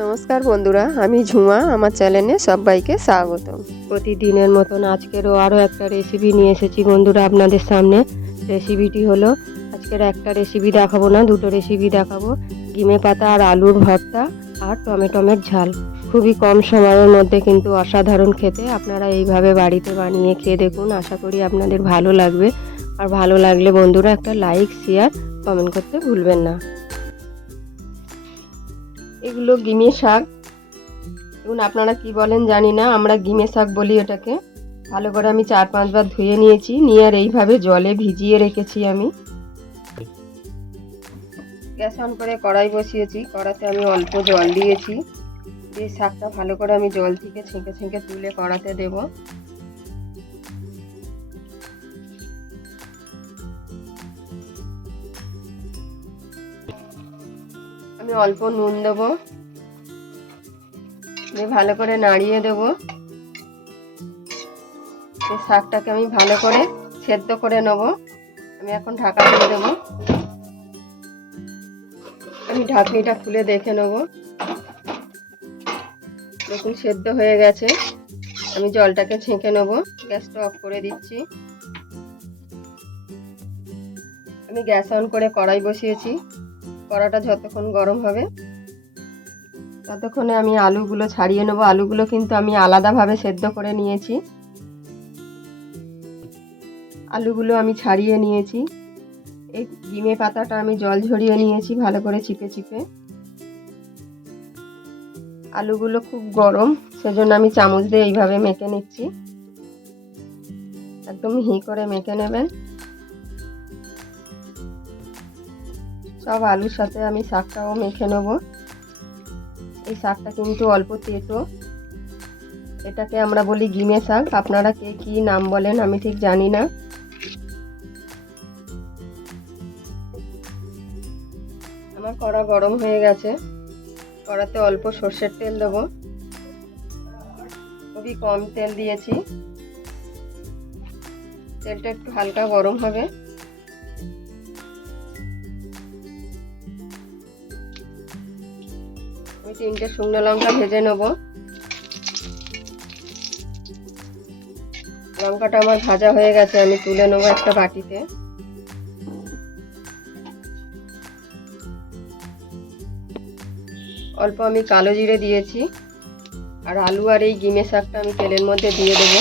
নমস্কার বন্ধুরা, আমি ঝুমা, আমার চ্যানেলে সবাইকে স্বাগত প্রতিদিনের মতন আজকেরও আরও একটা রেসিপি নিয়ে এসেছি বন্ধুরা আপনাদের সামনে। রেসিপিটি হলো, আজকের একটা রেসিপি দেখাবো না, দুটো রেসিপি দেখাবো। গিমে পাতা আর আলুর ভর্তা আর টমেটোমের ঝাল। খুবই কম সময়ের মধ্যে কিন্তু অসাধারণ খেতে আপনারা এইভাবে বাড়িতে বানিয়ে খেয়ে দেখুন, আশা করি আপনাদের ভালো লাগবে। আর ভালো লাগলে বন্ধুরা একটা লাইক শেয়ার কমেন্ট করতে ভুলবেন না। এগুলো গিমে শাক। এখন আপনারা কি বলেন জানি না, আমরা গিমে শাক বলি এটাকে। ভালো করে আমি চার পাঁচবার ধুয়ে নিয়েছি, নিয়ে আর এইভাবে জলে ভিজিয়ে রেখেছি আমি। গ্যাস অন করে কড়াই বসিয়েছি, কড়াতে আমি অল্প জল দিয়েছি। দিয়ে শাকটা ভালো করে আমি জল থেকে ছেঁকে ছেঁকে তুলে কড়াতে দেব। আমি অল্প নুন দেবো। দিয়ে ভালো করে নাড়িয়ে দেব। এই শাকটাকে আমি ভালো করে সেদ্ধ করে নেব। আমি এখন ঢাকা দিয়ে দেবো। আমি ঢাকনিটা খুলে দেখে নেব। দেখুন, সেদ্ধ হয়ে গেছে। আমি জলটাকে ছেঁকে নেব। গ্যাসটা অফ করে দিচ্ছি। আমি গ্যাস অন করে কড়াই বসিয়েছি। কড়াটা যতক্ষণ গরম হবে, ততক্ষণে আমি আলুগুলো ছাড়িয়ে নেব। আলুগুলো কিন্তু আমি আলাদাভাবে সেদ্ধ করে নিয়েছি। আলুগুলো আমি ছাড়িয়ে নিয়েছি। এই ডিমে পাতাটা আমি জল ঝরিয়ে নিয়েছি ভালো করে চিপে চিপে। আলুগুলো খুব গরম, সেজন্য আমি চামচ দিয়ে এইভাবে মেখে নিচ্ছি। একদম হি করে মেখে নেবেন। সব আলুর সাথে আমি শাকটাও মেখে নেব। এই শাকটা কিন্তু অল্প তেতো। এটাকে আমরা বলি গিমে শাক। আপনারা কে কি নাম বলেন আমি ঠিক জানি না। আমার কড়া গরম হয়ে গেছে। কড়াতে অল্প সর্ষের তেল দেবো। খুবই কম তেল দিয়েছি। তেলটা একটু হালকা গরম হবে। আমি তিনটে শুকনো লঙ্কা ভেজে নেব। লঙ্কাটা আমার ভাজা হয়ে গেছে, আমি তুলে নেব একটা বাটিতে। অল্প আমি কালো জিরে দিয়েছি, আর আলু আর এই গিমে শাকটা আমি তেলের মধ্যে দিয়ে দেবো।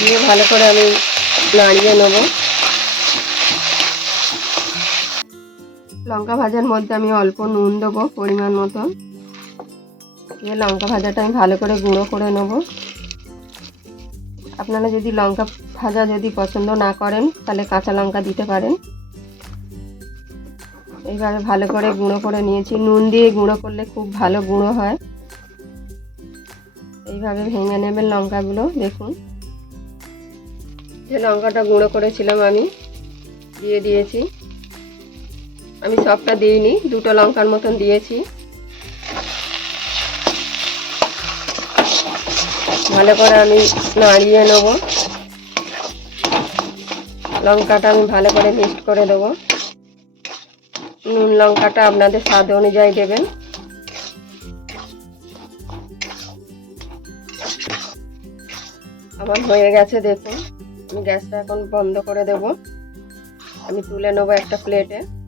দিয়ে ভালো করে আমি নাড়িয়ে নেব। লঙ্কা ভাজার মধ্যে আমি অল্প নুন দেবো পরিমাণ মতন দিয়ে লঙ্কা ভাজাটা আমি ভালো করে গুঁড়ো করে নেব। আপনারা যদি লঙ্কা ভাজা যদি পছন্দ না করেন, তাহলে কাঁচা লঙ্কা দিতে পারেন। এইভাবে ভালো করে গুঁড়ো করে নিয়েছি। নুন দিয়ে গুঁড়ো করলে খুব ভালো গুঁড়ো হয়। এইভাবে ভেঙে নেবেন লঙ্কাগুলো, দেখুন। যে লঙ্কাটা গুঁড়ো করেছিলাম আমি, দিয়ে দিয়েছি। আমি সবটা দিইনি, দুটো লঙ্কার মতন দিয়েছি। ভালো করে আমি নাড়িয়ে নেব। লঙ্কাটা আমি ভালো করে মিক্সড করে দেবো। নুন লঙ্কাটা আপনাদের স্বাদ অনুযায়ী দেবেন। আমার হয়ে গেছে, দেখুন। আমি গ্যাসটা এখন বন্ধ করে দেব। আমি তুলে নেব একটা প্লেটে।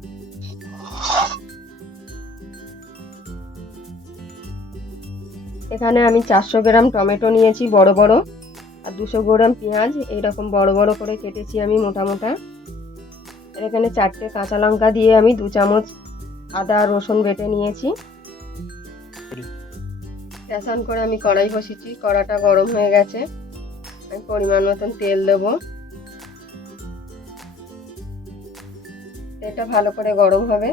এখানে আমি চারশো গ্রাম টমেটো নিয়েছি, বড় বড়, আর দুশো গ্রাম পেঁয়াজ। এইরকম বড় বড় করে কেটেছি আমি মোটা মোটা। এখানে চারটে কাঁচা লঙ্কা দিয়ে আমি দু চামচ আদা, রসুন বেটে নিয়েছি। গ্যাস করে আমি কড়াই বসিয়েছি, কড়াটা গরম হয়ে গেছে। আমি পরিমাণ মতন তেল দেবো। তেলটা ভালো করে গরম হবে।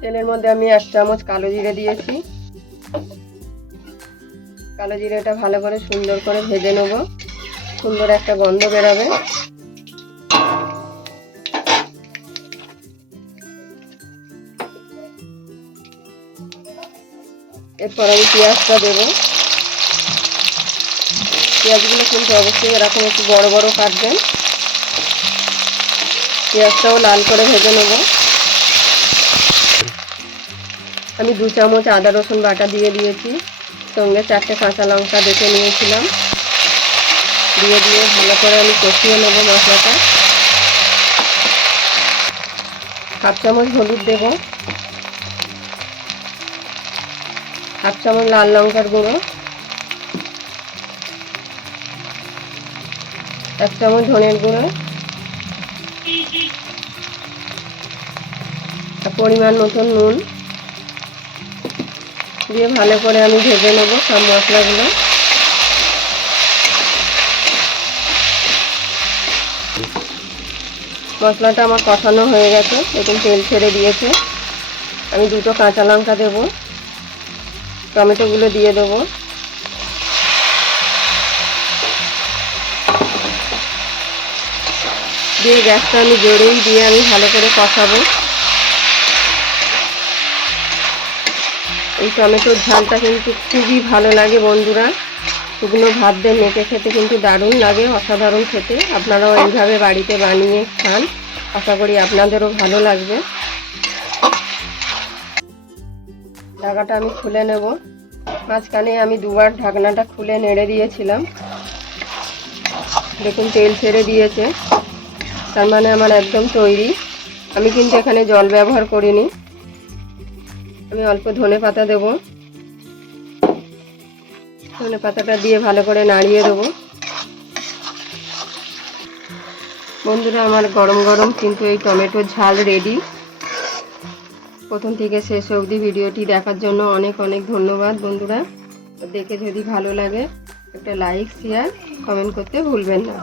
তেলের মধ্যে আমি এক চামচ কালো জিরে দিয়েছি। কালো জিরেটা ভালো করে সুন্দর করে ভেজে নেব। সুন্দর একটা গন্ধ বেরাবে। এরপর আমি পেঁয়াজটা দেবো। পেঁয়াজগুলো কিন্তু অবশ্যই এরকম একটু বড় বড় কাটবেন। পেঁয়াজটাও লাল করে ভেজে নেব। আমি দু চামচ আদা রসুন বাটা দিয়ে দিয়েছি। সঙ্গে চারটে কাঁচা লঙ্কা দেখে নিয়েছিলাম। দিয়ে দিয়ে ভালো করে আমি কষিয়ে নেব মশলাটা। হাফ চামচ হলুদ দেব। হাফ চামচ লাল লঙ্কার গুঁড়ো। এক চামচ ধনের গুঁড়ো। পরিমাণ মতন নুন। দিয়ে ভালো করে আমি ভেজে নেব সব মশলাগুলো। মশলাটা আমার কষানো হয়ে গেছে দেখুন তেল ছেড়ে দিয়েছে। আমি দুটো কাঁচা লঙ্কা দেবো, টমেটোগুলো দিয়ে দেবো। দিয়ে গ্যাসটা আমি জোরেই দিয়ে আমি ভালো করে কষাবো। এই টমেটোর ঝালটা কিন্তু খুবই ভালো লাগে বন্ধুরা। শুকনো ভাত দিয়ে মেখে খেতে কিন্তু দারুণ লাগে, অসাধারণ খেতে। আপনারাও এইভাবে বাড়িতে বানিয়ে খান। আশা করি আপনাদেরও ভালো লাগবে। ঢাকাটা আমি খুলে নেব। মাঝখানে আমি দুবার ঢাকনাটা খুলে নেড়ে দিয়েছিলাম। দেখুন, তেল ছেড়ে দিয়েছে। তার মানে আমার একদম তৈরি। আমি কিন্তু এখানে জল ব্যবহার করিনি। আমি অল্প ধনে পাতা দেব। ধনে পাতাটা দিয়ে ভালো করে নাড়িয়ে দেবো। বন্ধুরা, আমার গরম গরম কিন্তু এই টমেটোর ঝাল রেডি প্রথম থেকে শেষ অবধি ভিডিওটি দেখার জন্য অনেক অনেক ধন্যবাদ বন্ধুরা। দেখে যদি ভালো লাগে, একটা লাইক শেয়ার কমেন্ট করতে ভুলবেন না।